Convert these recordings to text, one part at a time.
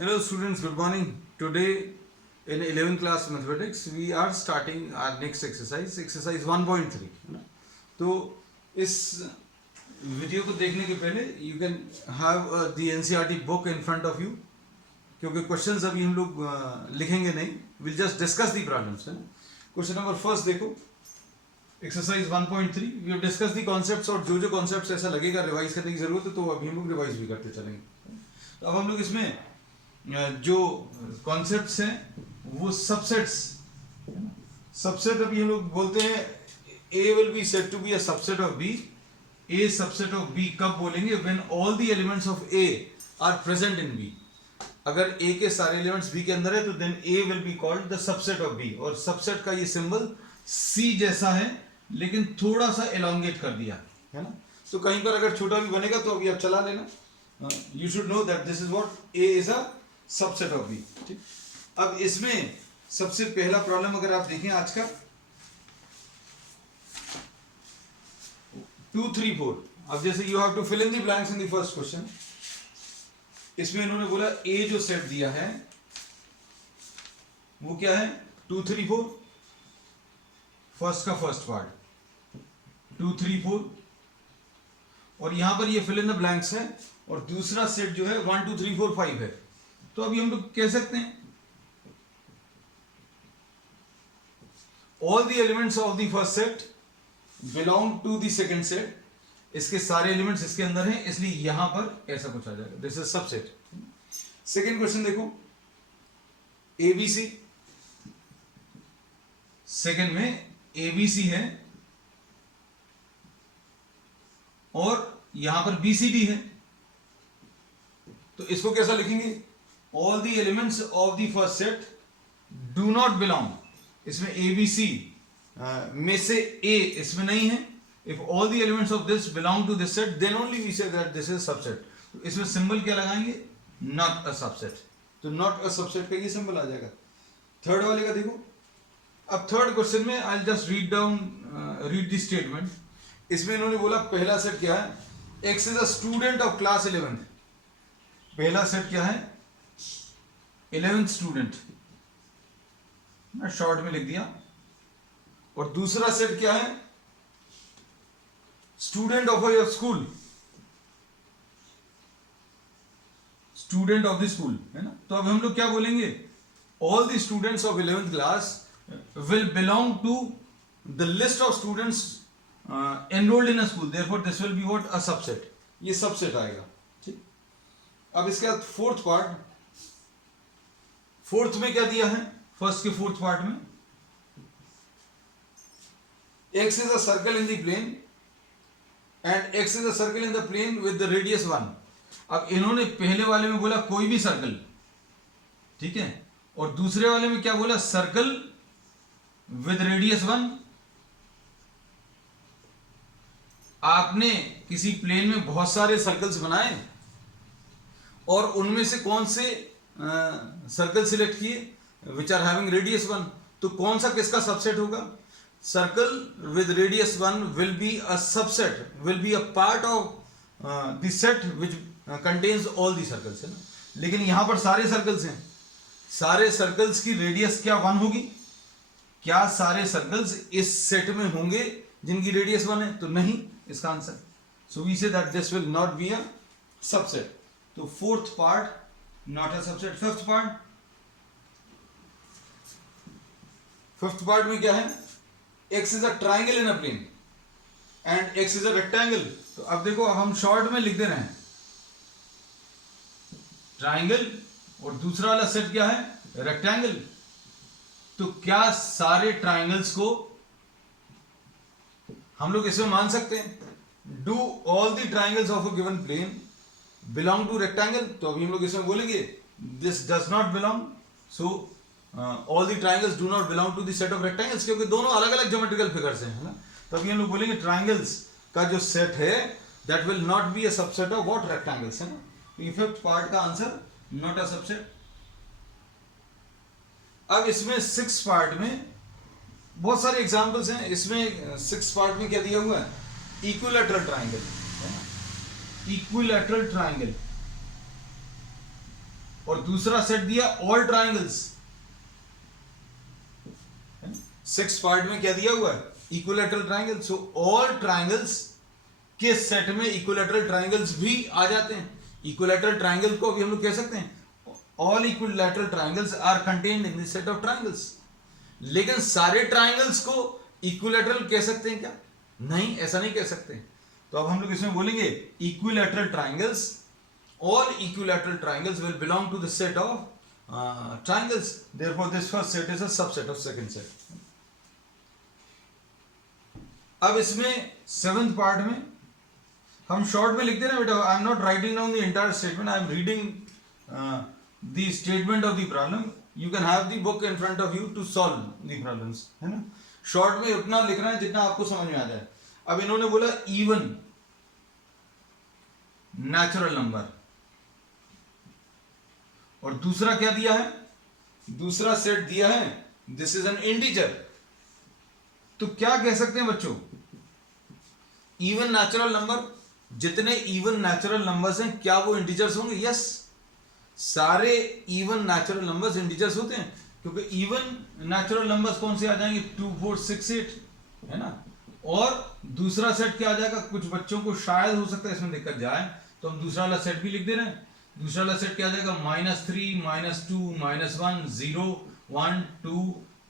Hello students, good morning. Today in 11th class mathematics we are starting our next exercise 1.3 है ना. तो इस video को देखने के पहले you can have the NCERT book in front of you, क्योंकि क्वेश्चंस अभी हम लोग लिखेंगे नहीं, we'll just discuss the problems है ना. क्वेश्चन नंबर फर्स्ट देखो, exercise 1.3. we have discussed the concepts और जो कॉन्सेप्ट्स ऐसा लगेगा रिवाइज करने की जरूरत है तो अभी हम लोग रिवाइज भी करते चलेंगे. तो अब हम लोग इसमें जो कॉन्सेप्ट्स हैं वो सबसेट्स, सबसेट अभी हम लोग बोलते हैं A will be said to be a subset of B. A subset of B कब बोलेंगे? When all the elements of A are present in B. अगर A के सारे एलिमेंट्स B के अंदर है तो then A will be called the subset of B. और सबसेट का ये सिंबल C जैसा है लेकिन थोड़ा सा एलोंगेट कर दिया है ना. तो कहीं पर अगर छोटा भी बनेगा तो अभी आप चला लेना. You should know that this is what A is a subset of B. ठीक, अब इसमें सबसे पहला प्रॉब्लम अगर आप देखें आज का 2, 3, 4. अब जैसे you have to fill in the blanks in the first question. इसमें इन्होंने बोला ए जो सेट दिया है वो क्या है? 2, 3, 4. फर्स्ट का फर्स्ट पार्ट 2, 3, 4 और यहां पर ये फिल इन द ब्लैंक्स है और दूसरा सेट जो है 1, 2, 3, 4, 5 है. तो अभी हम लोग कह सकते हैं all the elements of the first set belong to the second set. इसके सारे एलिमेंट्स इसके अंदर हैं, इसलिए यहां पर ऐसा कुछ आ जाएगा. This is subset. Second question देखो, एबीसी. सेकंड में एबीसी है और यहां पर बीसीडी है. तो इसको कैसा लिखेंगे? All the elements of the first set do not belong. इसमें ABC में से A इसमें नहीं है. If all the elements of this belong to this set, then only we say that this is subset. तो इसमें सिंबल क्या लगाएंगे? Not a subset. तो not a subset का ये सिंबल आ जाएगा. थर्ड वाले का देखो. अब थर्ड क्वेश्चन में I'll just read the statement. इसमें इन्होंने बोला पहला सेट क्या है? X is a student of class 11th. पहला सेट क्या है? 11th स्टूडेंट, मैं शॉर्ट में लिख दिया. और दूसरा सेट क्या है? Student of your school, student of the school है ना. तो अब हम लोग क्या बोलेंगे? All the students of 11th class will belong to the list of students enrolled in a school, therefore this will be what? A subset. ये subset आएगा. ठीक, अब इसके बाद फोर्थ पार्ट. फोर्थ में क्या दिया है? फर्स्ट के फोर्थ पार्ट में x is a circle in the plane and x is a circle in the plane with the radius 1. अब इन्होंने पहले वाले में बोला कोई भी सर्कल, ठीक है, और दूसरे वाले में क्या बोला? Circle with radius 1. आपने किसी प्लेन में बहुत सारे सर्कल्स बनाए और उनमें से कौन से सर्कल सिलेक्ट किए विच आर हैविंग रेडियस 1. तो कौन सा किसका सबसेट होगा? Circle with radius 1 will be a subset, will be a part of the set which contains all the circles है ना. लेकिन यहां पर सारे सर्कल्स हैं, सारे सर्कल्स की रेडियस क्या 1 होगी? क्या सारे सर्कल्स इस सेट में होंगे जिनकी रेडियस 1 है? तो नहीं, इसका answer. So we say that this will not be a subset. तो fourth part not a subset. fifth part में क्या है? x is a triangle in a plane and x is a rectangle. तो अब देखो, अब हम शॉर्ट में लिख दे रहे हैं ट्राइंगल और दूसरा वाला सेट क्या है? रेक्टेंगल. तो क्या सारे ट्राइंगल्स को हम लोग इसमें मान सकते हैं? Do all the triangles of a given plane belong to rectangle? तो अभी हम लोग इसमें बोलेंगे this does not belong. So all the triangles do not belong to the set of rectangles, क्योंकि दोनों अलग अलग ज्योमेट्रिकल फिगर्स हैं, है ना. तो अभी हम लोग बोलेंगे ट्राइंगल्स का जो सेट है that will not be a subset of what? Rectangles, है ना. तो फिफ्थ पार्ट का आंसर नॉट अ सबसेट. अब इसमें सिक्स पार्ट में बहुत सारे एग्जांपल्स हैं. इसमें सिक्स पार्ट में क्या दिया हुआ है? Equilateral triangle, equilateral triangle. और दूसरा सेट दिया ऑल ट्राइंगल्स। 6 पार्ट में क्या दिया हुआ है? Equilateral triangle. So all triangles के सेट में इक्विलैटरल ट्राइंगल्स भी आ जाते हैं। इक्विलैटरल ट्राइंगल को भी हम लोग कह सकते हैं all equilateral triangles are contained in this set of triangles. लेकिन सारे ट्राइंगल्स को इक्विलैटरल कह सकते हैं क्या? नहीं, ऐसा नहीं कह सकते। तो अब हम लोग इसमें बोलेंगे equilateral triangles, all equilateral triangles will belong to the set of triangles, therefore this first set is a subset of second set. अब इसमें 7th पार्ट में हम शॉर्ट में लिखते हैं ना बेटा, I am not writing down the entire statement, I am reading the statement of the problem. You can have the book in front of you to solve the problems, है ना। Short में उतना लिखना है जितना आपको समझ में आ जाए। अब इन्होंने बोला इवन नेचुरल नंबर, और दूसरा क्या दिया है? दूसरा सेट दिया है दिस इज एन इंटीजर। तो क्या कह सकते हैं बच्चों? इवन नेचुरल नंबर, जितने इवन नेचुरल नंबर्स हैं क्या वो इंटीजर्स होंगे? यस, सारे इवन नेचुरल नंबर्स इंटीजर्स होते हैं, क्योंकि इवन नेचुरल नंबर्स कौन से आ जाएंगे? 2, 4, 6, 8, है ना। और दूसरा सेट क्या आ जाएगा? कुछ बच्चों को शायद हो सकता है इसमें दिक्कत जाए, तो हम दूसरा वाला सेट भी लिख दे रहे हैं। दूसरा वाला सेट क्या आ जाएगा? -3, -2, -1, 0, 1, 2,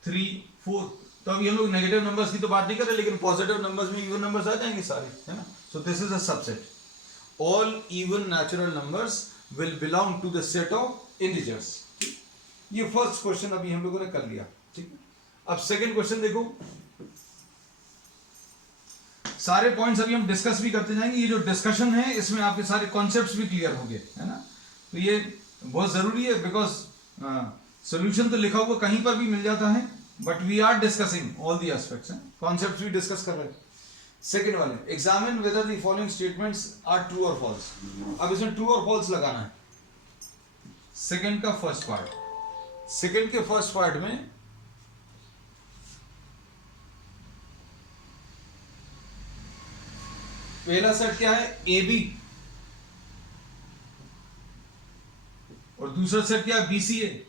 3, 4। तो अभी हम लोग नेगेटिव नंबर्स की तो बात नहीं कर रहे, लेकिन पॉजिटिव नंबर्स में इवन नंबर्स आ जाएंगे सारे, है ना। So this is a subset. All even natural numbers will belong to the set of integers. ये फर्स्ट क्वेश्चन अभी हम लोगों ने कर लिया, ठीक है। अब सेकंड क्वेश्चन देखो, सारे पॉइंट्स अभी हम डिस्कस भी करते जाएंगे। ये जो डिस्कशन है इसमें आपके सारे कॉन्सेप्ट्स भी क्लियर हो गए, है ना। तो ये बहुत जरूरी है, बिकॉज सॉल्यूशन तो लिखा हुआ कहीं पर भी मिल जाता है, but we are discussing all the aspects, concepts भी डिस्कस कर रहे हैं। सेकंड वाले, examine whether the following statements are true और फॉल्स। अब इसमें ट्रू और फॉल्स लगाना है। सेकंड का फर्स्ट पार्ट, सेकंड के फर्स्ट पार्ट में पहला सेट क्या है? ए बी, और दूसरा सेट क्या है? बी सी ए,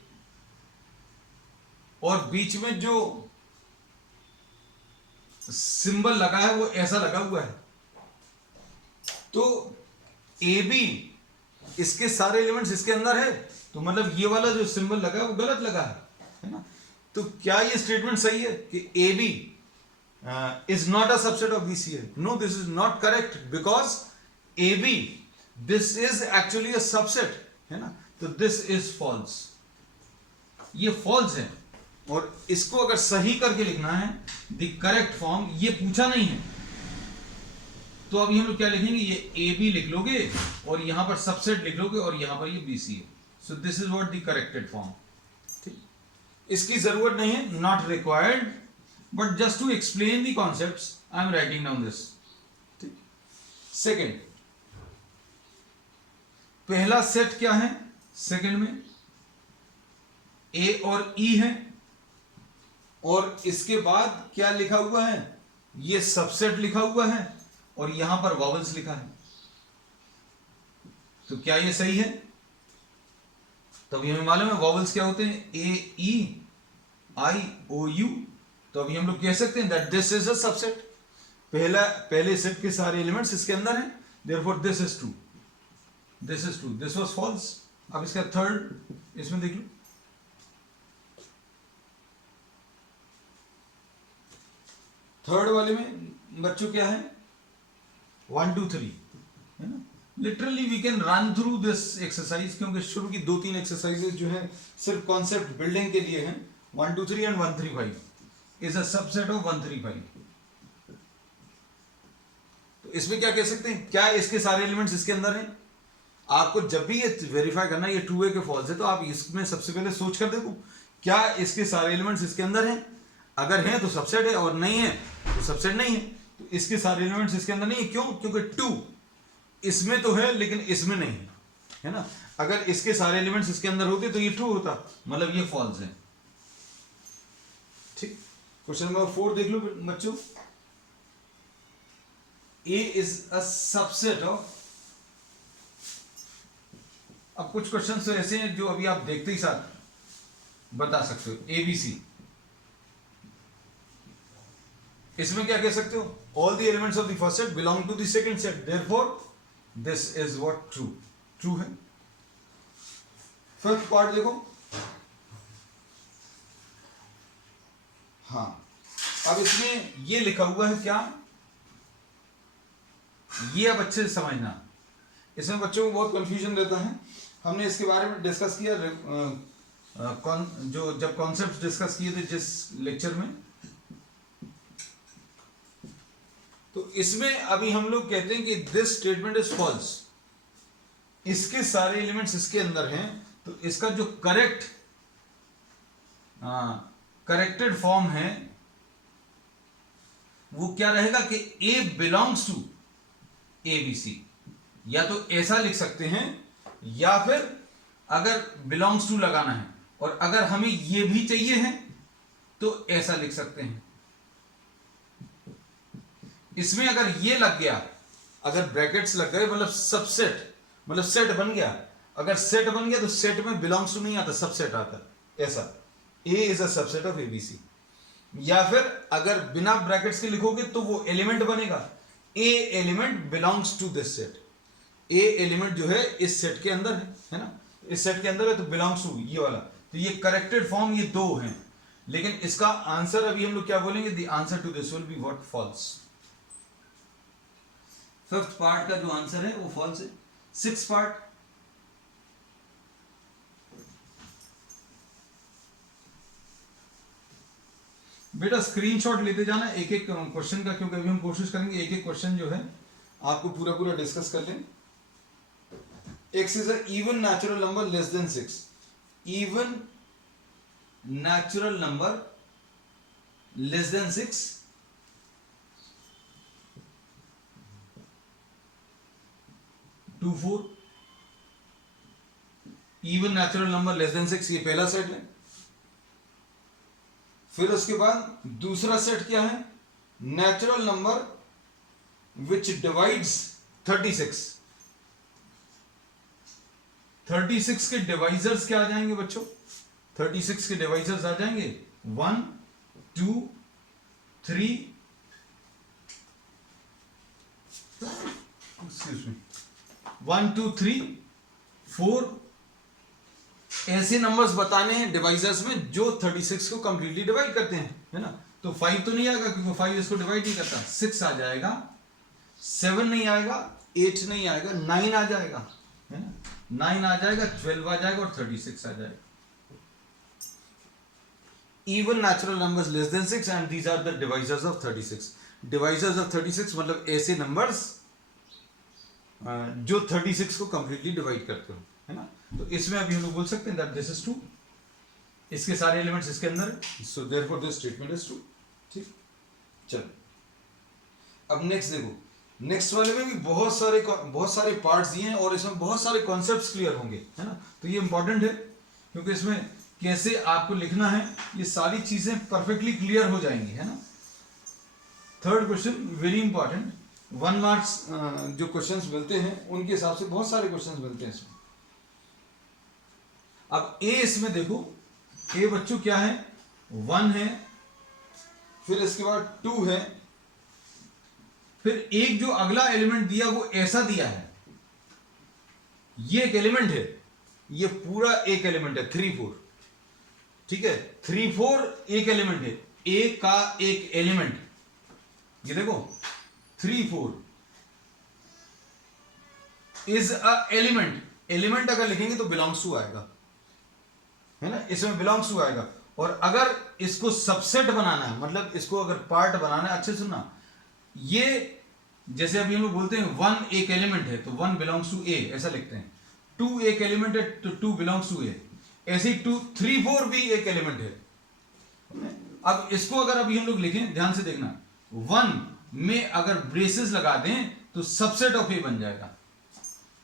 और बीच में जो सिंबल लगा है वो ऐसा लगा हुआ है। तो ए बी, इसके सारे एलिमेंट्स इसके अंदर है, तो मतलब ये वाला जो सिंबल लगा है वो गलत लगा है ना। तो क्या ये स्टेटमेंट सही है कि A B is not a subset of BCA? No, this is not correct, because AB, this is actually a subset, है ना। तो this is false, ये false है। और इसको अगर सही करके लिखना है the correct form, ये पूछा नहीं है, तो अभी हम लोग क्या लिखेंगे? ये AB लिख लोगे और यहां पर सबसेट लिख लोगे और यहां पर ये BCA। So this is what the corrected form, ठीक। इसकी जरूरत नहीं है, not required, but just to explain the concepts I am writing down this, ठीक। सेकेंड, पहला सेट क्या है? सेकेंड में ए और ई है, और इसके बाद क्या लिखा हुआ है? ये सबसेट लिखा हुआ है, और यहां पर वॉवल्स लिखा है। तो क्या ये सही है? तभी हमें मालूम है वॉवल्स क्या होते हैं, ए ई आई ओ यू। तो अभी हम लोग कह सकते हैं that this is a subset. पहले सेट के सारे एलिमेंट्स इसके अंदर हैं, therefore this is true, this is true, this was false. अब इसका थर्ड इसमें देख लो, थर्ड वाले में बच्चों क्या है? 1 2 3, है ना। Literally we can run through this exercise, क्योंकि शुरू की 2-3 एक्सरसाइजेज जो है सिर्फ कॉन्सेप्ट बिल्डिंग के लिए हैं। 1 2 3 and 1 3 5 is a subset of 1 3 5। तो इसमें क्या कह सकते हैं? क्या इसके सारे एलिमेंट्स इसके अंदर हैं? आपको जब भी ये वेरीफाई करना है ये ट्रू है कि फॉल्स है, तो आप इसमें सबसे पहले सोच कर देखो क्या इसके सारे एलिमेंट्स इसके अंदर हैं। अगर हैं तो सबसेट है, और नहीं है तो सबसेट नहीं है। तो इसके सारे एलिमेंट्स इसके अंदर नहीं है, क्यों? क्योंकि 2 इसमें तो है लेकिन इसमें नहीं है ना। अगर इसके सारे एलिमेंट्स इसके अंदर होते तो ये ट्रू होता, मतलब ये फॉल्स है, ठीक। क्वेश्चन नंबर 4 देख लो बच्चों। A is a subset of अब कुछ क्वेश्चन तो ऐसे हैं जो अभी आप देखते ही साथ बता सकते हो। ABC, इसमें क्या कह सकते हो? All the elements of the first set belong to the second set, therefore this is what true, true है। फिफ्थ पार्ट देखो, हाँ, अब इसमें ये लिखा हुआ है क्या, ये अब अच्छे से समझना, इसमें बच्चों को बहुत कंफ्यूजन रहता है। हमने इसके बारे में डिस्कस किया जो जब कॉन्सेप्ट डिस्कस किए थे जिस लेक्चर में, तो इसमें अभी हम लोग कहते हैं कि दिस स्टेटमेंट इज फॉल्स, इसके सारे एलिमेंट्स इसके अंदर हैं, तो इसका जो करेक्टेड फॉर्म है वो क्या रहेगा कि A बिलोंग्स टू ABC, या तो ऐसा लिख सकते हैं, या फिर अगर बिलोंग्स टू लगाना है और अगर हमें ये भी चाहिए है तो ऐसा लिख सकते हैं। इसमें अगर ये लग गया, अगर ब्रैकेट्स लग गए, मतलब सबसेट, मतलब सेट बन गया, अगर सेट बन गया तो सेट में बिलोंग्स टू नहीं आता, सबसेट आता, ऐसा A is a subset of ABC। या फिर अगर बिना ब्रैकेट्स के लिखोगे तो वो एलिमेंट बनेगा, A element belongs to this set, A element जो है इस सेट के अंदर है ना, इस सेट के अंदर है तो बिलोंग्स टू ये वाला, तो ये करेक्टेड फॉर्म ये दो हैं। लेकिन इसका आंसर अभी हम लोग क्या बोलेंगे, the answer to this will be what, false. Fifth part का जो आंसर है वो फॉल्स है। सिक्स पार्ट, बेटा स्क्रीनशॉट लेते जाना एक एक क्वेश्चन का, क्योंकि अभी हम कोशिश करेंगे एक एक क्वेश्चन जो है आपको पूरा पूरा डिस्कस कर लें। X is an even natural number less than 6. Even natural number less than 6 2 4, even natural number less than 6, ये पहला सेट है। फिर उसके बाद दूसरा सेट क्या है, नेचुरल नंबर विच डिवाइड्स 36। 36 के डिवाइजर्स क्या आ जाएंगे बच्चों, 36 के डिवाइजर्स आ जाएंगे 1 2 3, एक्सक्यूज मी, 1 2 3 4, ऐसे नंबर्स बताने हैं डिवाइजर्स में जो 36 को कंप्लीटली डिवाइड करते हैं, है ना। तो 5 तो नहीं आएगा क्योंकि 5 इसको डिवाइड नहीं करता, 6 आ जाएगा, 7 नहीं आएगा, 8 नहीं आएगा, 9 आ जाएगा, है ना, 9 आ जाएगा, 12 आ जाएगा और 36 आ जाएगा। Even natural numbers less than 6 and these are the divisors of 36. Divisors of 36 मतलब ऐसे नंबर्स जो 36 को कंप्लीटली डिवाइड करते हो, है ना। तो इसमें अभी हम लोग बोल सकते हैं that this is true, इसके सारे एलिमेंट्स इसके अंदर है, so therefore this statement is true। ठीक, चलो अब नेक्स्ट देखो, नेक्स्ट वाले में भी बहुत सारे पार्ट्स दिए हैं और इसमें बहुत सारे कॉन्सेप्ट्स क्लियर होंगे, है ना। तो ये इंपॉर्टेंट है क्योंकि इसमें कैसे आपको लिखना है ये सारी चीजें परफेक्टली क्लियर हो जाएंगी, है ना। Third question very important, 1 marks जो क्वेश्चंस मिलते हैं उनके हिसाब से बहुत सारे क्वेश्चंस मिलते हैं इसमें। अब ए इसमें देखो, ए बच्चों क्या है, 1 है, फिर इसके बाद 2 है, फिर एक जो अगला एलिमेंट दिया वो ऐसा दिया है, ये एक एलिमेंट है, ये पूरा एक एलिमेंट है 3 4, ठीक है, 3 4 एक एलिमेंट है, ए का एक एलिमेंट, ये देखो 3 4 इज अ एलिमेंट, एलिमेंट अगर लिखेंगे तो बिलोंग्स टू आएगा, है ना, इसमें बिलोंग्स टू आएगा। और अगर इसको सबसेट बनाना है, मतलब इसको अगर पार्ट बनाना है, अच्छे सुनना, ये जैसे अभी हम लोग बोलते हैं 1 एक एलिमेंट है तो 1 बिलोंग्स टू ए, ऐसा लिखते हैं, 2 एक एलिमेंट है तो 2 बिलोंग्स टू ए, ऐसे ही 2 3 4 भी एक एलिमेंट है। अब इसको अगर अभी हम लोग लिखें, ध्यान से देखना, 1 में अगर ब्रेसेस लगा दें तो सबसेट ऑफ ए बन जाएगा,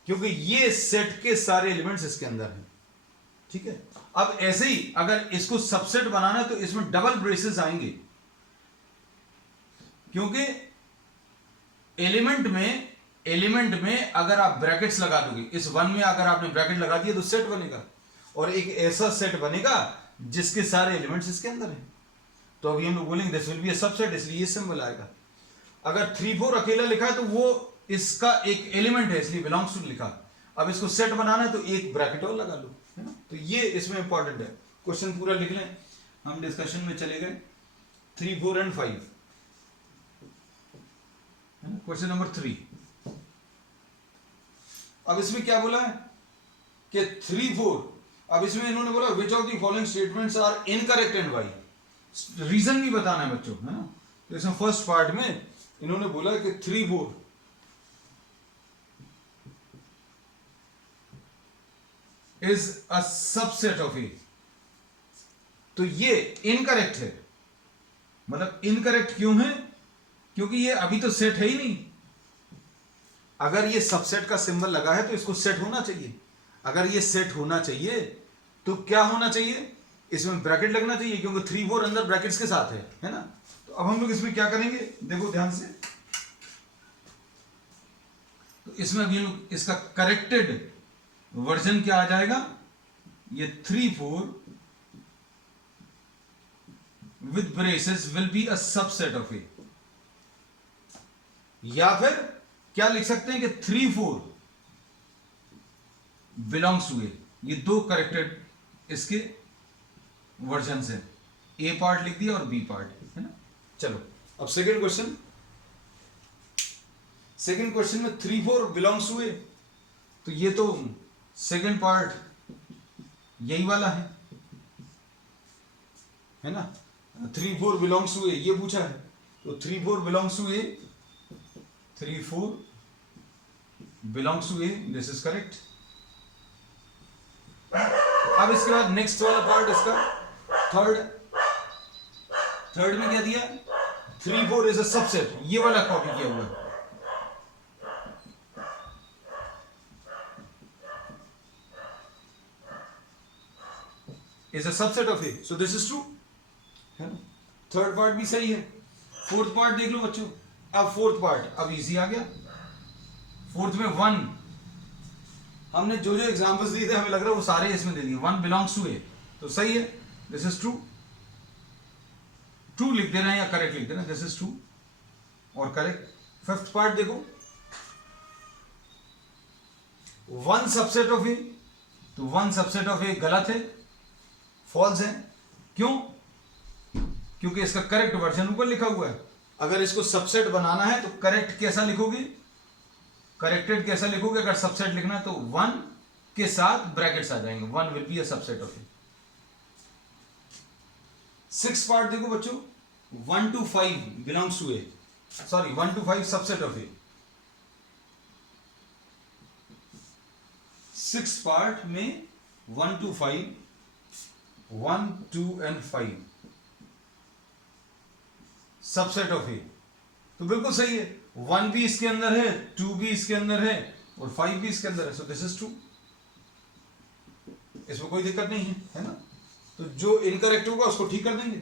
क्योंकि ये सेट के सारे एलिमेंट्स इसके अंदर हैं, ठीक है। अब ऐसे ही अगर इसको सबसेट बनाना है तो इसमें डबल ब्रेसेस आएंगे, क्योंकि एलिमेंट में एलिमेंट में अगर आप ब्रैकेट्स लगा दोगे, इस 1 में अगर आपने ब्रैकेट लगा दिया तो सेट बनेगा, और एक ऐसा सेट बनेगा जिसके सारे एलिमेंट्स इसके अंदर हैं। तो अभी हम लोग बोलेंगे this will be a subset, इसलिए ये सिंबल आएगा। अगर 3 4 अकेला लिखा है तो वो इसका एक एलिमेंट है, इसलिए बिलोंग्स टू लिखा। अब इसको सेट बनाना है तो एक ब्रैकेट और लगा लो, है ना। तो ये इसमें इंपॉर्टेंट है। क्वेश्चन पूरा लिख लें, हम डिस्कशन में चले गए। 3 4 एंड 5, क्वेश्चन नंबर 3। अब इसमें क्या बोला है कि 3 4, अब इसमें इन्होंने बोला which of the following statements are incorrect and why. Reason भी बताना है बच्चों, है ना। तो इसमें फर्स्ट पार्ट में इन्होंने बोला कि 3 4 is a subset of A, तो ये इनकरेक्ट है। मतलब इनकरेक्ट क्यों है? क्योंकि ये अभी तो सेट है ही नहीं। अगर ये सबसेट का सिंबल लगा है तो इसको सेट होना चाहिए। अगर ये सेट होना चाहिए तो क्या होना चाहिए? इसमें ब्रैकेट लगना चाहिए, क्योंकि 3 4 अंदर ब्रैकेट्स के साथ है ना। तो अब हम लोग इसमें क्या करेंगे, देखो ध्यान से। तो इसमें अभी लोग इसका करेक्टेड वर्जन क्या आ जाएगा, ये 3 4 with braces will be a subset of A. या फिर क्या लिख सकते हैं कि 3 4 बिलोंग्स टू ए। ये दो करेक्टेड इसके वर्जन है, ए पार्ट लिख दिया और बी पार्ट, है ना। चलो अब सेकंड क्वेश्चन। सेकंड क्वेश्चन में 3 4 बिलोंग्स टू ए, तो ये तो सेकंड पार्ट यही वाला है ना। 3 4 बिलोंग्स टू ए ये पूछा है, तो 3 4 belongs to A, 3 4 belongs to A, this is correct. अब इसके बाद नेक्स्ट वाला पार्ट इसका थर्ड में क्या दिया, 3 4 इज अ सबसेट, ये वाला कॉपी किया हुआ है। Is a subset of A, so this is true, है ना। थर्ड पार्ट भी सही है। फोर्थ पार्ट देख लो बच्चों। अब फोर्थ पार्ट अब इजी आ गया। फोर्थ में 1, हमने जो जो एग्जांपल्स दिए थे हमें लग रहा है वो सारे इसमें दे दिए। 1 बिलोंग्स टू ए, तो सही है, दिस इज ट्रू। ट्रू लिख दे रहे हैं या करेक्ट लिख दे रहे हैं, दिस इज ट्रू और करेक्ट। फिफ्थ पार्ट देखो, 1 सबसेट ऑफ ए, तो 1 सबसेट ऑफ ए गलत है, फॉल्स है। क्यों? क्योंकि इसका करेक्ट वर्जन ऊपर लिखा हुआ है। अगर इसको सबसेट बनाना है तो करेक्ट कैसा लिखोगे, करेक्टेड कैसा लिखोगे? अगर सबसेट लिखना है तो 1 के साथ ब्रैकेट्स आ जाएंगे, 1 will be a subset of A. 6 part देखो बच्चों, 1 to 5 belongs to A, sorry 1 to 5 subset of A. 6 part में 1 to 5, 1 2 and 5 subset of A, तो बिल्कुल सही है। 1 भी इसके अंदर है, 2 भी इसके अंदर है और 5 भी इसके अंदर है, सो दिस इज ट्रू। इसमें कोई दिक्कत नहीं है ना। तो जो इनकरेक्ट होगा उसको ठीक कर देंगे।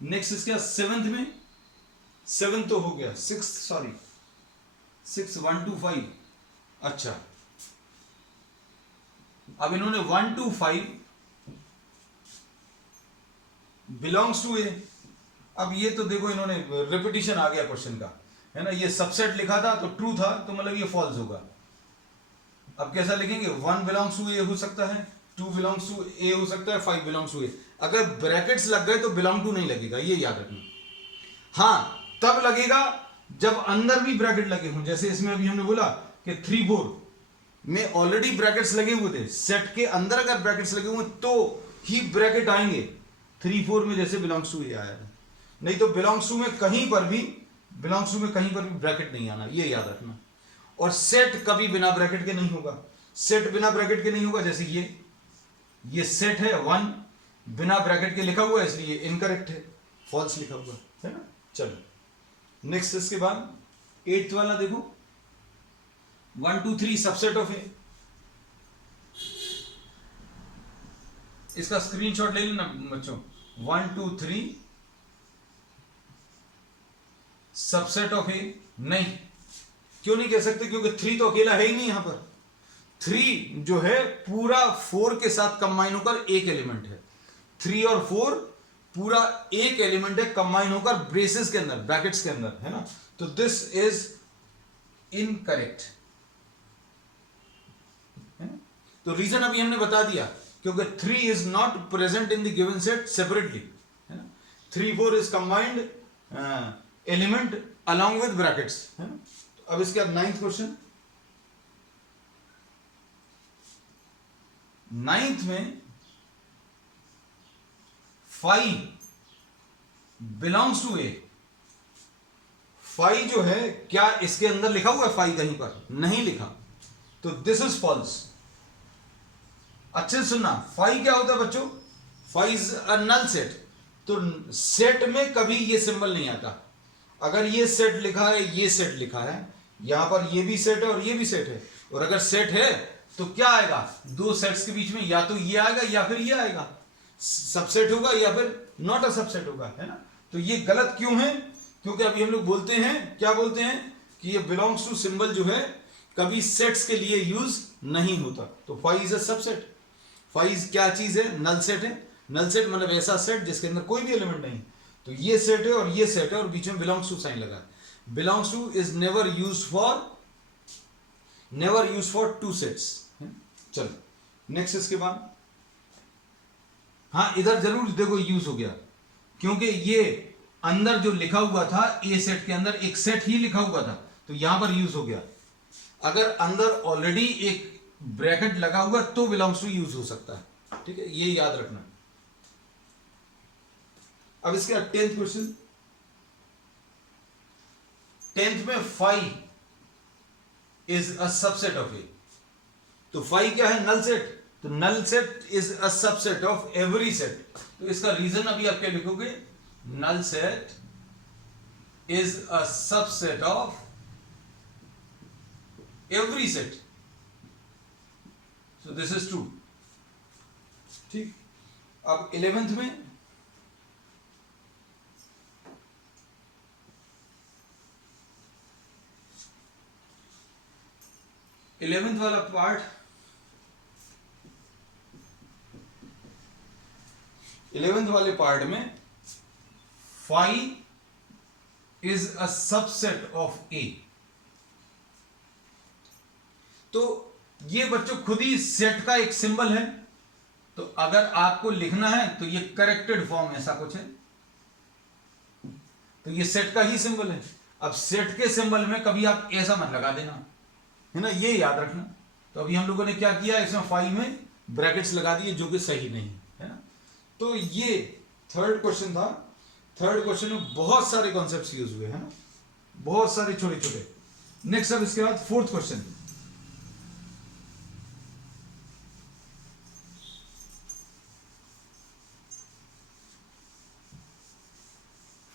नेक्स्ट इसके 7th में, 7 तो हो गया, 6 सॉरी 6 1 to 5। अच्छा, अब इन्होंने 1 to 5 बिलोंग्स टू ए। अब ये तो देखो इन्होंने रिपीटिशन आ गया क्वेश्चन का, है ना। ये सबसेट लिखा था तो ट्रू था, तो मतलब ये फॉल्स होगा। अब कैसा लिखेंगे, 1 बिलोंग्स टू ए हो सकता है, 2 बिलोंग्स टू ए हो सकता है, 5 बिलोंग्स टू ए। अगर ब्रैकेट्स लग गए तो बिलोंग टू नहीं लगेगा, ये याद रखना। हाँ, तब लगेगा जब अंदर भी ब्रैकेट लगे हों। जैसे इसमें अभी हमने बोला कि 3 4 में ऑलरेडी ब्रैकेट्स लगे हुए थे, सेट के अंदर अगर ब्रैकेट्स लगे हुए तो ही ब्रैकेट आएंगे। 3 4 में जैसे बिलोंग्स टू ए आया था, नहीं तो बिलोंग्स टू में कहीं पर भी ब्रैकेट नहीं आना, ये याद रखना। और सेट कभी बिना ब्रैकेट के नहीं होगा, सेट बिना ब्रैकेट के नहीं होगा। जैसे ये सेट है 1 बिना ब्रैकेट के लिखा हुआ है, इसलिए इनकरेक्ट है, फॉल्स लिखा हुआ है ना। चलो नेक्स्ट इसके बाद 8th वाला देखो, 1 2 3 सबसेट ऑफ ए। इसका स्क्रीनशॉट ले लेना बच्चों। 1 2 3 सबसेट ऑफ ए नहीं, क्यों नहीं कह सकते? क्योंकि 3 तो अकेला है ही नहीं यहां पर। 3 जो है पूरा 4 के साथ कंबाइन होकर एक एलिमेंट है। 3 और 4 पूरा एक एलिमेंट है कंबाइन होकर ब्रेसेस के अंदर, ब्रैकेट्स के अंदर, है ना। तो दिस इज इनकरेक्ट। तो रीजन अभी हमने बता दिया, क्योंकि 3 is not present in the given set separately, है ना। 3 4 is combined element along with brackets, है ना। तो अब इसके बाद 9th क्वेश्चन। 9th में 5 बिलोंग्स टू ए। 5 जो है, क्या इसके अंदर लिखा हुआ है 5 कहीं पर? नहीं लिखा, तो दिस इज फॉल्स। अच्छे से सुनना, 5 क्या होता है बच्चों? 5 इज अ नल सेट। तो सेट में कभी ये सिंबल नहीं आता। अगर ये सेट लिखा है, ये सेट लिखा है, यहां पर ये भी सेट है और ये भी सेट है, और अगर सेट है तो क्या आएगा? दो सेट्स के बीच में या तो ये आएगा या फिर ये आएगा, सबसेट होगा या फिर नॉट अ सबसेट होगा, है ना। तो ये गलत क्यों है? क्योंकि अभी हम लोग बोलते हैं, क्या बोलते हैं कि ये बिलोंग्स टू सिंबल जो है कभी सेट्स के लिए यूज नहीं होता। तो 5 इज अ सबसेट। 5 क्या चीज है? नल सेट है। नल सेट मतलब ऐसा सेट जिसके अंदर कोई भी एलिमेंट नहीं। तो ये सेट है और ये सेट है और बीच में बिलोंग्स टू साइन लगा। Belongs two is never used for two sets. चलो नेक्स्ट इसके बाद, हाँ इधर जरूर देखो यूज हो गया, क्योंकि ये अंदर जो लिखा हुआ था ए सेट के अंदर एक सेट ही लिखा हुआ था, तो यहां पर यूज हो गया। अगर अंदर ऑलरेडी एक ब्रैकेट लगा हुआ तो बिलोंग्स टू यूज हो सकता है, ठीक है, ये याद रखना। अब इसके 10th क्वेश्चन। 10th में 5 is a subset of A. तो 5 क्या है? Null set. तो null set is a subset of every set. तो इसका रीजन अभी आप क्या लिखोगे? Null set is a subset of every set. So this is true, ठीक। अब 11th में वाला पार्ट, 11th वाले पार्ट में 5 is a subset of A. तो ये बच्चों खुद ही सेट का एक सिंबल है। तो अगर आपको लिखना है तो ये करेक्टेड फॉर्म ऐसा कुछ है, तो ये सेट का ही सिंबल है। अब सेट के सिंबल में कभी आप ऐसा मत लगा देना, है ना, ये याद रखना। तो अभी हम लोगों ने क्या किया, इसमें 5 में ब्रैकेट्स लगा दिए जो कि सही नहीं है ना। तो ये 3rd क्वेश्चन था। 3rd क्वेश्चन में बहुत सारे कॉन्सेप्ट्स यूज हुए हैं ना, बहुत सारे छोटे छोटे। नेक्स्ट अब इसके बाद 4th क्वेश्चन।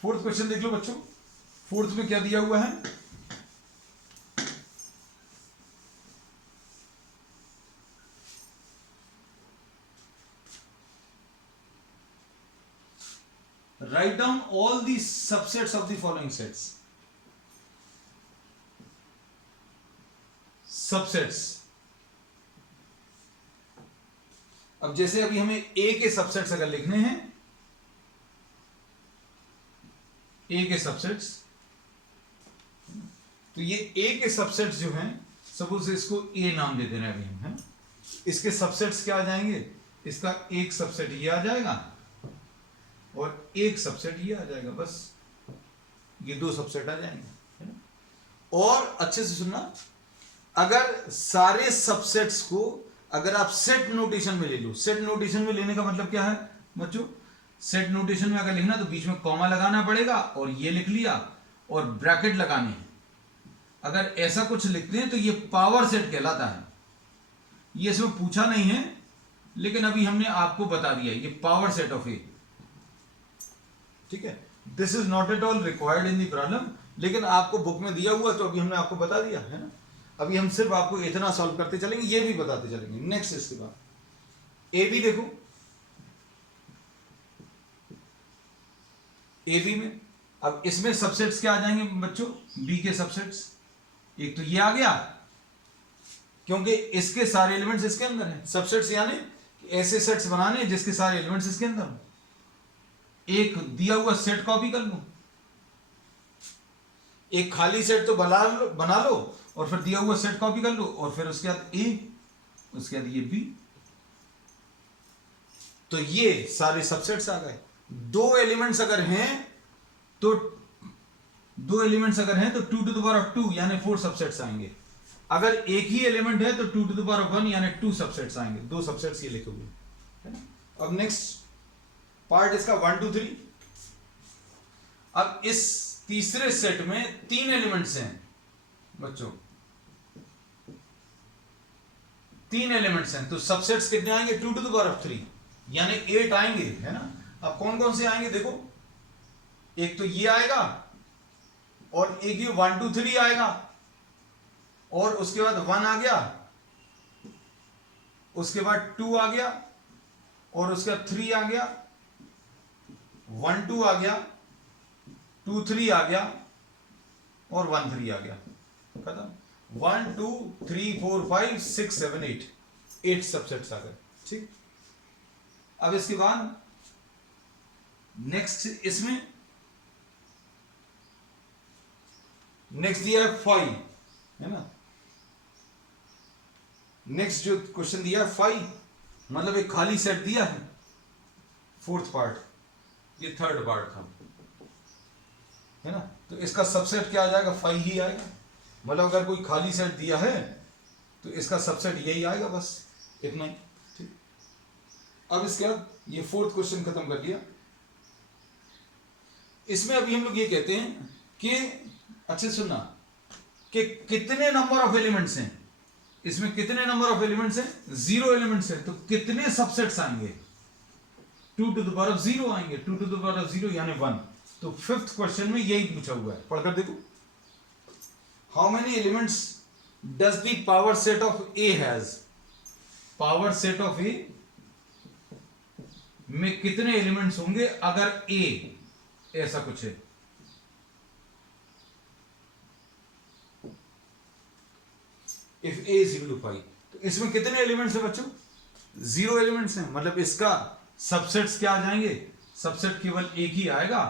फोर्थ क्वेश्चन देख लो बच्चों। 4th में क्या दिया हुआ है? Write down all the subsets of the following sets. Subsets. अब जैसे अभी हमें ए के सबसेट्स अगर लिखने हैं, ए के सबसेट्स, तो ये ए के सबसेट्स जो हैं, सपोज इसको ए नाम दे देना अभी हम, है। इसके सबसेट्स क्या आ जाएंगे? इसका एक सबसेट ये आ जाएगा और एक सबसेट ये आ जाएगा, बस ये 2 सबसेट आ जाएंगे, है ना। और अच्छे से सुनना, अगर सारे सबसेट्स को अगर आप सेट नोटेशन में ले लो, सेट नोटेशन में लेने का मतलब क्या है बच्चों? सेट नोटेशन में अगर लिखना तो बीच में कॉमा लगाना पड़ेगा और ये लिख लिया और ब्रैकेट लगाने हैं। अगर ऐसा कुछ लिखते हैं तो ये पावर सेट कहलाता है। ये इसमें पूछा नहीं है, लेकिन अभी हमने आपको बता दिया, ये पावर सेट ऑफ ए, ठीक है। This is not at all required in the problem, लेकिन आपको बुक में दिया हुआ तो अभी हमने आपको बता दिया, है ना। अभी हम सिर्फ आपको इतना सॉल्व करते चलेंगे, ये भी बताते चलेंगे। नेक्स्ट इसके बाद ए बी देखो। ए बी में अब इसमें सबसेट्स क्या आ जाएंगे बच्चों? बी के सबसेट्स। एक तो ये आ गया, क्योंकि इसके सारे एलिमेंट्स इसके अंदर हैं। सबसेट्स यानी ऐसे सेट्स बनाने जिसके सारे एलिमेंट्स इसके अंदर हो। एक दिया हुआ सेट कॉपी कर लो, एक खाली सेट तो बना लो और फिर दिया हुआ सेट कॉपी कर लो, और फिर उसके बाद ए, उसके बाद ये बी, तो ये सारे सबसेट्स आ गए। दो एलिमेंट्स अगर हैं तो 2 टू द पावर ऑफ 2 यानी 4 सबसेट्स आएंगे। अगर एक ही एलिमेंट है तो 2 टू द पावर ऑफ 1 यानी 2 सबसेट्स आएंगे। 2 सबसेट्स ये लिखे हुए है ना। अब नेक्स्ट पार्ट इसका 1 2 3। अब इस तीसरे सेट में 3 एलिमेंट्स हैं बच्चों, 3 एलिमेंट्स हैं, तो सबसेट्स कितने आएंगे? 2 टू द पावर ऑफ 3 यानी 8 आएंगे, है ना। अब कौन कौन से आएंगे देखो, एक तो ये आएगा और एक ये 1 2 3 आएगा, और उसके बाद 1 आ गया, उसके बाद 2 आ गया, और उसके बाद 3 आ गया, 1 2 आ गया, 2 3 आ गया, और 1 3 आ गया। खत्म। 1 2 3 4 5 6 7 8 सबसेट्स आ गए। ठीक। अब इसके बाद नेक्स्ट इसमें नेक्स्ट दिया है 5, है ना। नेक्स्ट जो क्वेश्चन दिया है 5, मतलब एक खाली सेट दिया है, 4th पार्ट, ये 3rd पार्ट था, है ना। तो इसका सबसेट क्या आ जाएगा? 5 ही आएगा। मतलब अगर कोई खाली सेट दिया है तो इसका सबसेट यही आएगा, बस इतना ही। ठीक। अब इसके बाद ये 4th क्वेश्चन खत्म कर लिया। इसमें अभी हम लोग ये कहते हैं कि अच्छे सुनना कि कितने नंबर ऑफ एलिमेंट्स हैं इसमें, कितने नंबर ऑफ एलिमेंट्स हैं? 0 एलिमेंट्स हैं, तो कितने सबसेट्स आएंगे? 2 टू द पावर ऑफ 0 आएंगे। 2 टू द पावर ऑफ 0 यानी 1। तो 5th क्वेश्चन में यही पूछा हुआ है, पढ़कर देखो। How many elements does the power set of A has? Power set of A में कितने एलिमेंट्स होंगे अगर ए ऐसा कुछ है? If A is equal to 5, तो इसमें कितने एलिमेंट्स हैं बच्चों? 0 एलिमेंट्स हैं। मतलब इसका सबसेट्स क्या आ जाएंगे? सबसेट केवल एक ही आएगा,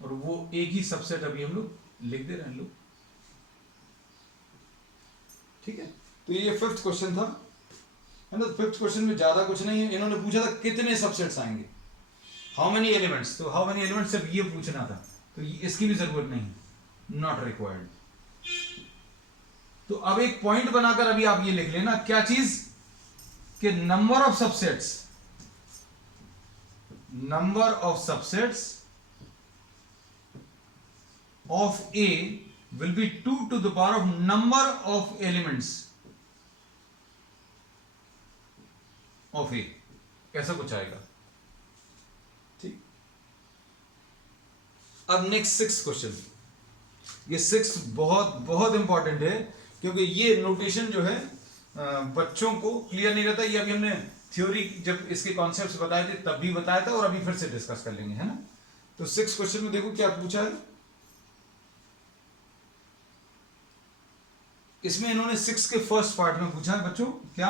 और वो एक ही सबसेट अभी हम लोग लिख दे रहे हैं लोग। ठीक है। तो ये 5th क्वेश्चन था, है ना। 5th क्वेश्चन में ज्यादा कुछ नहीं है। इन्होंने पूछा था कितने सबसेट्स आएंगे, हाउ मेनी एलिमेंट्स। तो हाउ मेनी एलिमेंट्स सिर्फ ये पूछना था, तो इसकी भी जरूरत नहीं, नॉट रिक्वायर्ड। तो अब एक पॉइंट बनाकर अभी आप ये लिख लेना, क्या चीज? कि number of subsets of A will be 2 to the power of number of elements of A, ऐसा कुछ आएगा। ठीक। अब नेक्स्ट 6th क्वेश्चन, ये 6 बहुत बहुत इंपॉर्टेंट है, क्योंकि ये नोटेशन जो है बच्चों को क्लियर नहीं रहता। ये अभी हमने थ्योरी जब इसके कॉन्सेप्ट्स बताए थे तब भी बताया था, और अभी फिर से डिस्कस कर लेंगे, है ना। तो 6th क्वेश्चन में देखो क्या पूछा है। इसमें इन्होंने 6 के फर्स्ट पार्ट में पूछा है बच्चों, क्या?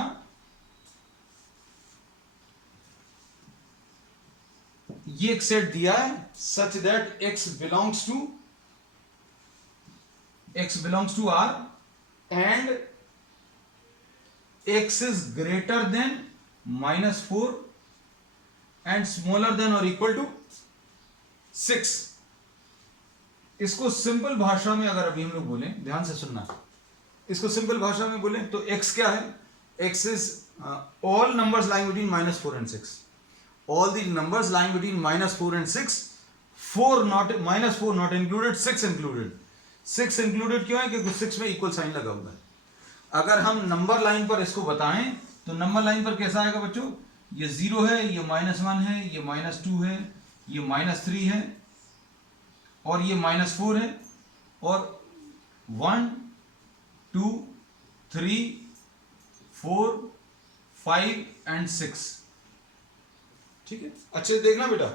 ये एक सेट दिया है such that x belongs to R and x is greater than -4 and smaller than or equal to 6। इसको सिंपल भाषा में अगर अभी हम लोग बोलें, ध्यान से सुनना, इसको सिंपल भाषा में बोलें तो x क्या है? x is all numbers lying between -4 and 6। all the numbers lying between -4 and 6, -4 not included, 6 included। 6 included क्यों है? क्योंकि 6 में इक्वल साइन लगा हुआ है। अगर हम नंबर लाइन पर इसको बताएं तो नंबर लाइन पर कैसा आएगा बच्चों? ये 0 है, ये -1 है, ये -2 है, ये -3 है, और ये -4 है, और 1 2 3 4 5 and 6। ठीक है, अच्छे से देखना बेटा।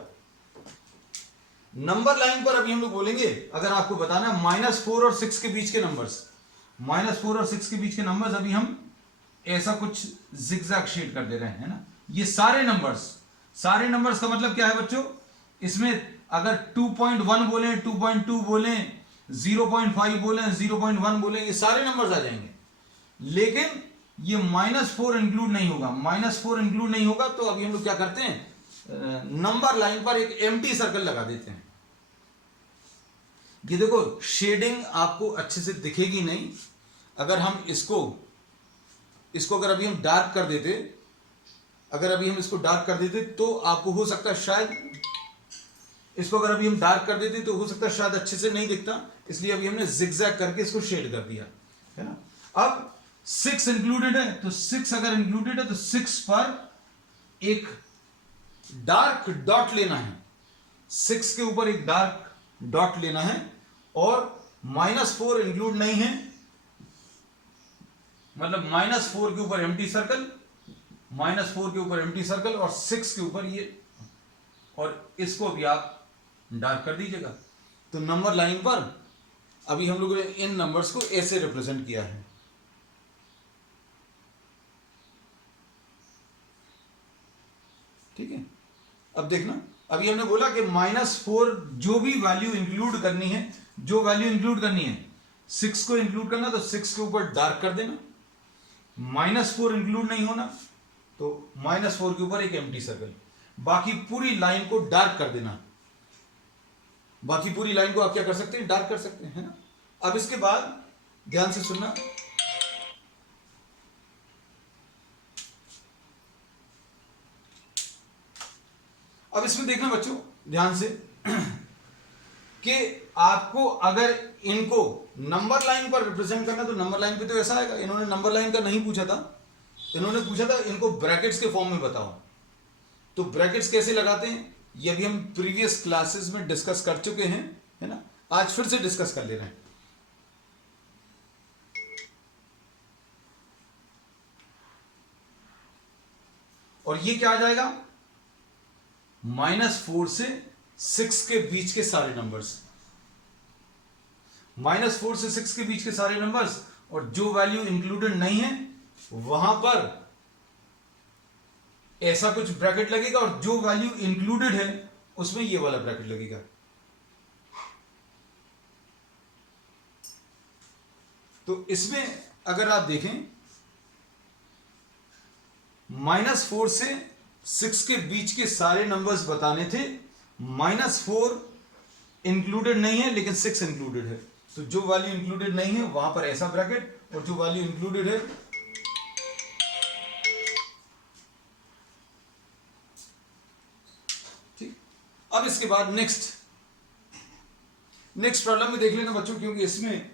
नंबर लाइन पर अभी हम लोग बोलेंगे, अगर आपको बताना है -4 और 6 के बीच के नंबर्स, -4 और 6 के बीच के नंबर्स अभी हम ऐसा कुछ जिगजैग शेड कर दे रहे हैं, है ना। ये सारे नंबर्स का मतलब क्या है बच्चों, इसमें अगर 2.1 बोले, 2.2 बोले, 0.5 बोले, 0.1 बोले, ये सारे नंबर्स आ जाएंगे। लेकिन ये -4 इंक्लूड नहीं होगा। -4 इंक्लूड नहीं होगा तो अभी हम लोग क्या करते हैं, नंबर लाइन पर एक एम्प्टी सर्कल लगा देते हैं। ये देखो शेडिंग आपको अच्छे से दिखेगी नहीं। अगर हम इसको अगर अभी हम डार्क कर देते, तो आपको हो सकता है शायद, इसको अगर अभी हम डार्क कर देते तो हो सकता है शायद अच्छे से नहीं दिखता, इसलिए अभी हमने जिगजैग करके इसको शेड कर दिया, है ना। अब 6 इंक्लूडेड है, तो 6 अगर इंक्लूडेड है तो 6 पर एक डार्क डॉट लेना है, 6 के ऊपर एक डार्क डॉट लेना है। और -4 इंक्लूड नहीं है, मतलब -4 के ऊपर एम्प्टी सर्कल, -4 के ऊपर एम्प्टी सर्कल और 6 के ऊपर ये, और इसको भी आप डार्क कर दीजिएगा। तो नंबर लाइन पर अभी हम लोगों ने इन नंबर्स को ऐसे रिप्रेजेंट किया है। ठीक है, अब देखना, अभी हमने बोला कि -4 जो भी वैल्यू इंक्लूड करनी है, 6 को इंक्लूड करना, तो 6 के ऊपर डार्क कर देना। -4 इंक्लूड नहीं होना तो -4 के ऊपर एक एम्प्टी सर्कल, बाकी पूरी लाइन को डार्क कर देना। बाकी पूरी लाइन को आप क्या कर सकते हैं, डार्क कर सकते हैं, है ना। अब इसके बाद ध्यान से सुनना, अब इसमें देखना बच्चों ध्यान से कि आपको अगर इनको नंबर लाइन पर रिप्रेजेंट करना, तो नंबर लाइन पे तो ऐसा आएगा। इन्होंने नंबर लाइन का नहीं पूछा था, इन्होंने पूछा था इनको ब्रैकेट्स के फॉर्म में बताओ। तो ब्रैकेट्स कैसे लगाते हैं ये भी हम प्रीवियस क्लासेस में डिस्कस कर चुके हैं, है ना। आज फिर से डिस्कस कर ले रहे हैं। और ये क्या आ जाएगा, -4 से 6 के बीच के सारे नंबर्स, -4 से 6 के बीच के सारे नंबर्स, और जो वैल्यू इंक्लूडेड नहीं है वहां पर ऐसा कुछ ब्रैकेट लगेगा, और जो वैल्यू इंक्लूडेड है उसमें ये वाला ब्रैकेट लगेगा। तो इसमें अगर आप देखें, -4 से 6 के बीच के सारे नंबर्स बताने थे, -4 इंक्लूडेड नहीं है लेकिन 6 इंक्लूडेड है, तो जो वैल्यू इंक्लूडेड नहीं है वहां पर ऐसा ब्रैकेट, और जो वैल्यू इंक्लूडेड है ठीक। अब इसके बाद नेक्स्ट प्रॉब्लम में देख लेना बच्चों, क्योंकि इसमें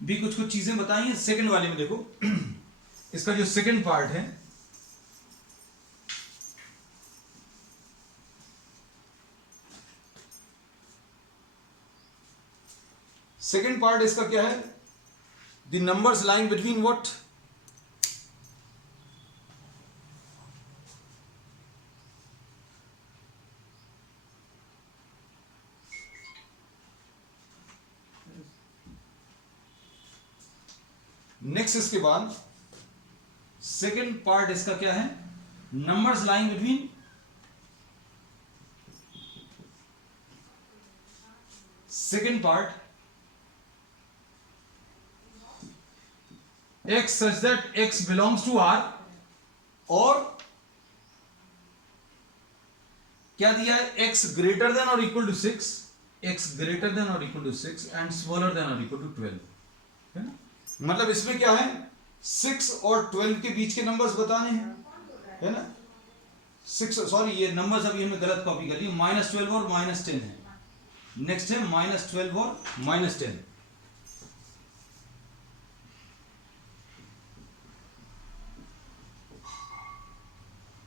भी कुछ चीजें बताई हैं। सेकंड वाले में देखो, इसका जो सेकंड पार्ट है, सेकेंड पार्ट इसका क्या है, the numbers lying between what, next इसके बाद सेकेंड पार्ट इसका क्या है, numbers lying between second part x such that x belongs to R, और क्या दिया है, x greater than or equal to 6, x greater than or equal to 6 and smaller than or equal to 12, है ना। मतलब इसमें क्या है, 6 और 12 के बीच के नंबर्स बताने हैं, है ना। 6, सॉरी ये नंबर्स अभी हमने गलत कॉपी कर लिए, -12 और -10 है। नेक्स्ट है -12 और -10,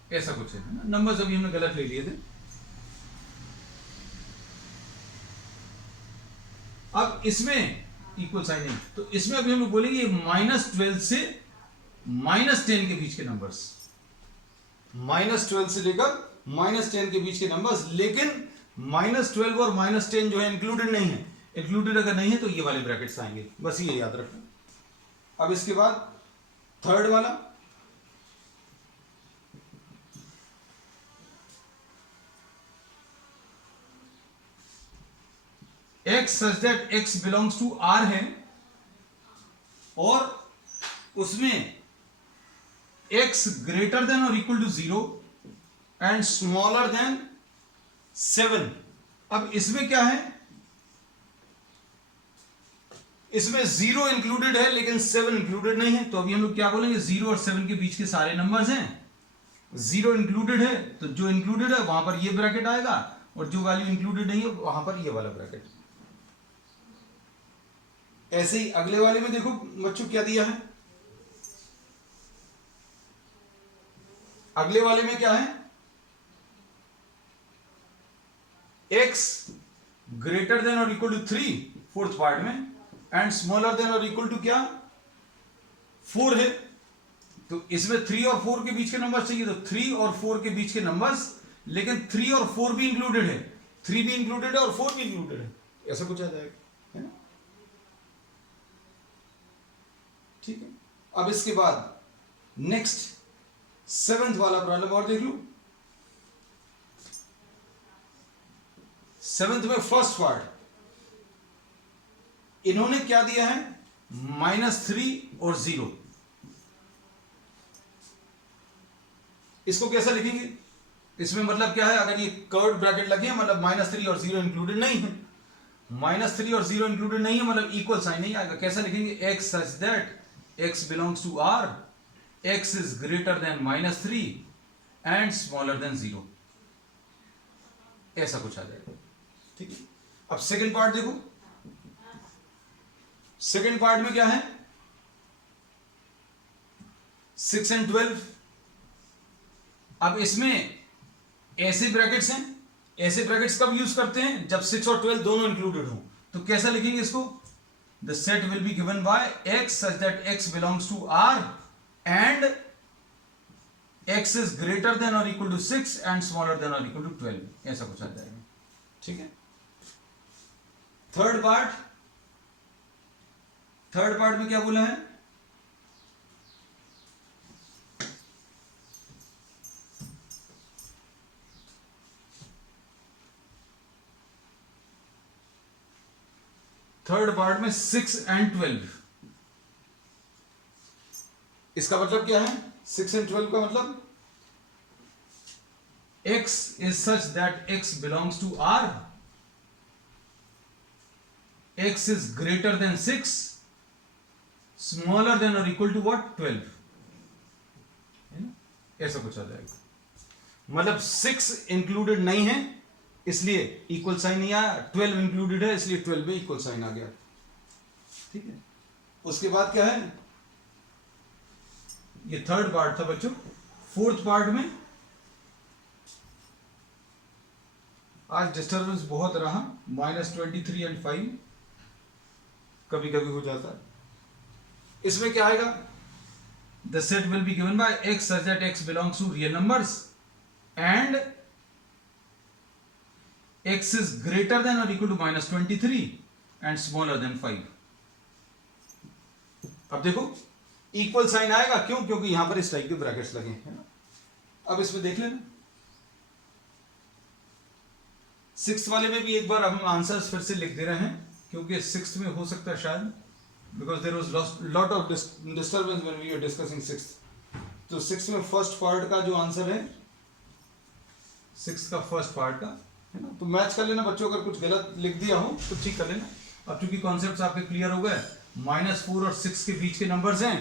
ऐसा कुछ है ना। नंबर्स अभी हमने गलत ले लिए थे। अब इसमें इक्वल साइन है, तो इसमें अभी हम लोग बोलेंगे -12 से -10 के बीच के नंबर्स, -12 से लेकर -10 के बीच के नंबर्स, लेकिन -12 और -10 जो है इंक्लूडेड नहीं है। इंक्लूडेड अगर नहीं है तो ये वाले ब्रैकेट्स आएंगे, बस ये याद रखना। अब इसके बाद थर्ड वाला, x such that x belongs to R है और उसमें x ग्रेटर देन और equal to 0 and smaller than 7। अब इसमें क्या है, इसमें 0 इंक्लूडेड है लेकिन 7 इंक्लूडेड नहीं है, तो अभी हम लोग क्या बोलेंगे, 0 और 7 के बीच के सारे नंबर्स हैं, 0 इंक्लूडेड है तो जो इंक्लूडेड है वहां पर ये ब्रैकेट आएगा और जो वैल्यू इंक्लूडेड नहीं है वहां पर ये वाला ब्रैकेट। ऐसे ही अगले वाले में देखो बच्चों क्या दिया है, अगले वाले में क्या है, x ग्रेटर देन और इक्वल टू 3 फोर्थ पार्ट में एंड स्मॉलर देन और इक्वल टू क्या 4 है, तो इसमें 3 और 4 के बीच के नंबर चाहिए, तो 3 और 4 के बीच के नंबर्स, लेकिन 3 और 4 भी इंक्लूडेड है, 3 भी इंक्लूडेड है और 4 भी इंक्लूडेड है, ऐसा कुछ आ जाएगा, है ना? ठीक है। अब इसके बाद नेक्स्ट 7th वाला प्रॉब्लम और देख लो। 7th में फर्स्ट पार्ट इन्होंने क्या दिया है, -3 और 0। इसको कैसा लिखेंगे, इसमें मतलब क्या है, अगर ये कर्व्ड ब्रैकेट लगे मतलब -3 और 0 इंक्लूडेड नहीं है, -3 और 0 इंक्लूडेड नहीं है मतलब इक्वल साइन नहीं आएगा, कैसा लिखेंगे, x such that x belongs to R, x is greater than -3 and smaller than 0, ऐसा कुछ आ जाएगा। ठीक है। अब सेकंड पार्ट देखो, सेकंड पार्ट में क्या है, 6 एंड 12। अब इसमें ऐसे ब्रैकेट्स हैं, ऐसे ब्रैकेट्स कब यूज करते हैं, जब 6 और 12 दोनों इंक्लूडेड हो, तो कैसा लिखेंगे इसको, the set will be given by x such that x belongs to R and x is greater than और equal to 6 and smaller than और इक्वल टू 12, ऐसा कुछ आ जाएगा। ठीक है। थर्ड पार्ट में क्या बोला है, थर्ड पार्ट में 6 एंड 12, इसका मतलब क्या है, 6 एंड 12 का मतलब x is such that x belongs to R, x is greater than 6, smaller than or equal to what 12, है ना, ऐसा कुछ आ जाएगा। मतलब 6 इंक्लूडेड नहीं है इसलिए इक्वल साइन नहीं आया, 12 इंक्लूडेड है इसलिए 12 में इक्वल साइन आ गया। ठीक है। उसके बाद क्या है, ये थर्ड पार्ट था बच्चों। फोर्थ पार्ट में आज डिस्टर्बेंस बहुत रहा, -23 एंड 5 कभी कभी हो जाता है। इसमें क्या आएगा, the set will be given by x such that x belongs to real numbers and x is greater than or equal to -23 and smaller than 5। अब देखो इक्वल साइन आएगा, क्यों, क्योंकि यहां पर इस टाइप के ब्रैकेट्स लगे हैं ना। अब इसमें देख लेना, 6th वाले में भी एक बार हम आंसर्स फिर से लिख दे रहे हैं, क्योंकि 6th में हो सकता है शायद, because there was lot of disturbance when we are discussing 6th। तो 6th में फर्स्ट पार्ट का जो आंसर है, 6th का फर्स्ट पार्ट का है ना, तो मैच कर लेना बच्चों, अगर कुछ गलत लिख दिया हो तो ठीक कर लेना। अब चूंकि कॉन्सेप्ट्स आपके क्लियर हो गए, -4 और 6 के बीच के नंबर्स हैं,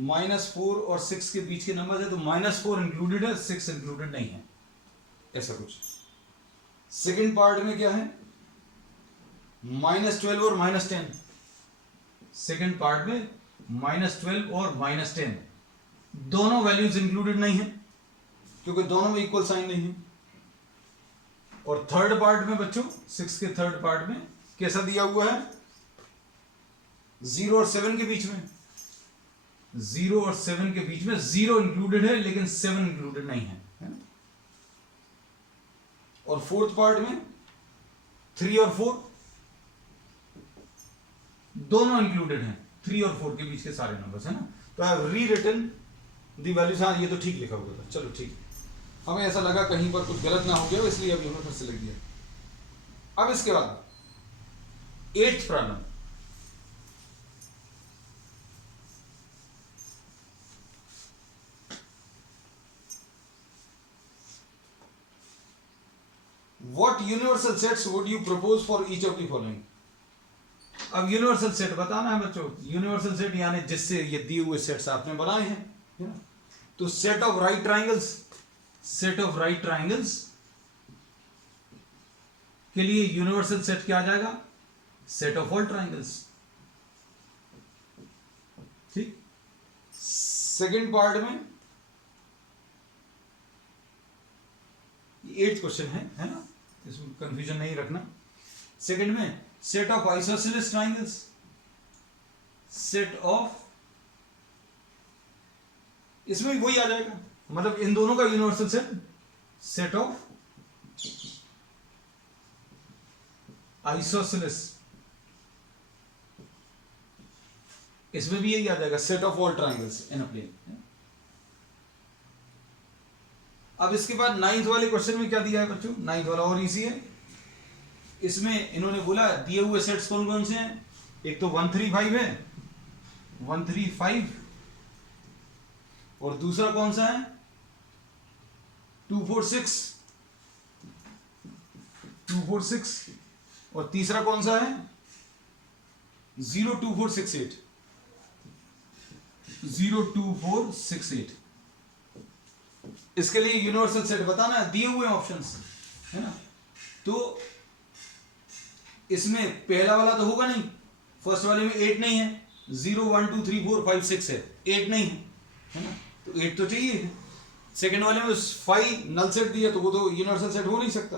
-4 और 6 के बीच के नंबर्स है, तो -4 इंक्लूडेड है, 6 इंक्लूडेड नहीं है, ऐसा कुछ। सेकंड पार्ट में क्या है, -12 और -10। सेकंड पार्ट में -12 और -10 दोनों वैल्यूज इंक्लूडेड नहीं है, क्योंकि दोनों में इक्वल साइन नहीं है। और थर्ड पार्ट में बच्चों, 6 के थर्ड पार्ट में कैसा दिया हुआ है, 0 और 7 के बीच में, 0 और 7 के बीच में 0 इंक्लूडेड है लेकिन 7 इंक्लूडेड नहीं है, है ना? और फोर्थ पार्ट में 3 और 4, दोनों इंक्लूडेड हैं, 3 और 4 के बीच के सारे नंबर्स है ना। तो आई हैव री रिटन दी वैल्यूज। हाँ ये तो ठीक लिखा हुआ था, चलो ठीक। हमें ऐसा लगा कहीं पर कुछ गलत ना हो गया, इसलिए अभी हमने फिर से लिख दिया। अब इसके बाद 8th problem, What universal sets would you propose for each of the following? अब यूनिवर्सल सेट बताना है बच्चों। यूनिवर्सल सेट यानी जिससे ये दिए हुए सेट्स आपने बनाए हैं, है ना। तो set of right triangles, set of right triangles के लिए यूनिवर्सल सेट क्या आ जाएगा? Set of all triangles. ठीक। सेकंड पार्ट में 8th क्वेश्चन है ना, इसमें कंफ्यूजन नहीं रखना। सेकंड में set of isosceles triangles, set of, इसमें भी वही आ जाएगा, मतलब इन दोनों का universal set, set of isosceles, इसमें भी यही आ जाएगा, set of all triangles in a plane. अब इसके बाद 9th वाले क्वेश्चन में क्या दिया है बच्चों? 9th वाला और इजी है। इसमें इन्होंने बोला दिए हुए सेट्स कौन कौन से हैं? एक तो 135 है, 135, और दूसरा कौन सा है? 246, 246, और तीसरा कौन सा है? 02468, 02468। इसके लिए यूनिवर्सल सेट बताना है, दिए हुए ऑप्शंस है ना। तो इसमें पहला वाला तो होगा नहीं, फर्स्ट वाले में 8 नहीं है, 0 1 2 3 4 5 6 है, 8 नहीं है ना, तो 8 तो चाहिए। सेकंड वाले में 5 नल सेट दिया, तो वो तो यूनिवर्सल सेट हो नहीं सकता।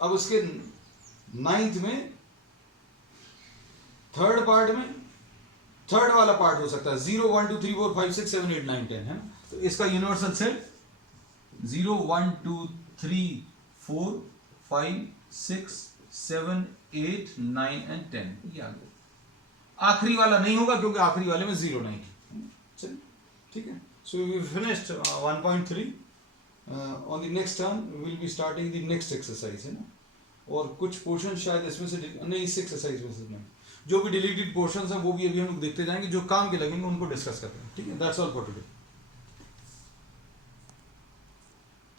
अब उसके 9th में थर्ड पार्ट में थर्ड वाला पार्ट हो सकता है, 0 1 2 3 4 5 6 7 8 9 10 है ना। तो इसका यूनिवर्सल सेट 0 1 2 3 4 5 6 7 8 9 एंड 10, ये आ गया। आखिरी वाला नहीं होगा क्योंकि आखिरी वाले में 0 नहीं है। चलिए ठीक है। So we finished 1.3। On the next turn will be starting the next exercise है ना। और कुछ पोर्शन शायद इसमें से नहीं, इस एक्सरसाइज में से नहीं, जो भी डिलीटेड पोर्शंस हैं वो भी अभी हम लोग देखते जाएंगे, जो काम के लगेंगे उनको डिस्कस करते हैं। ठीक है, दैट्स ऑल फॉर टुडे।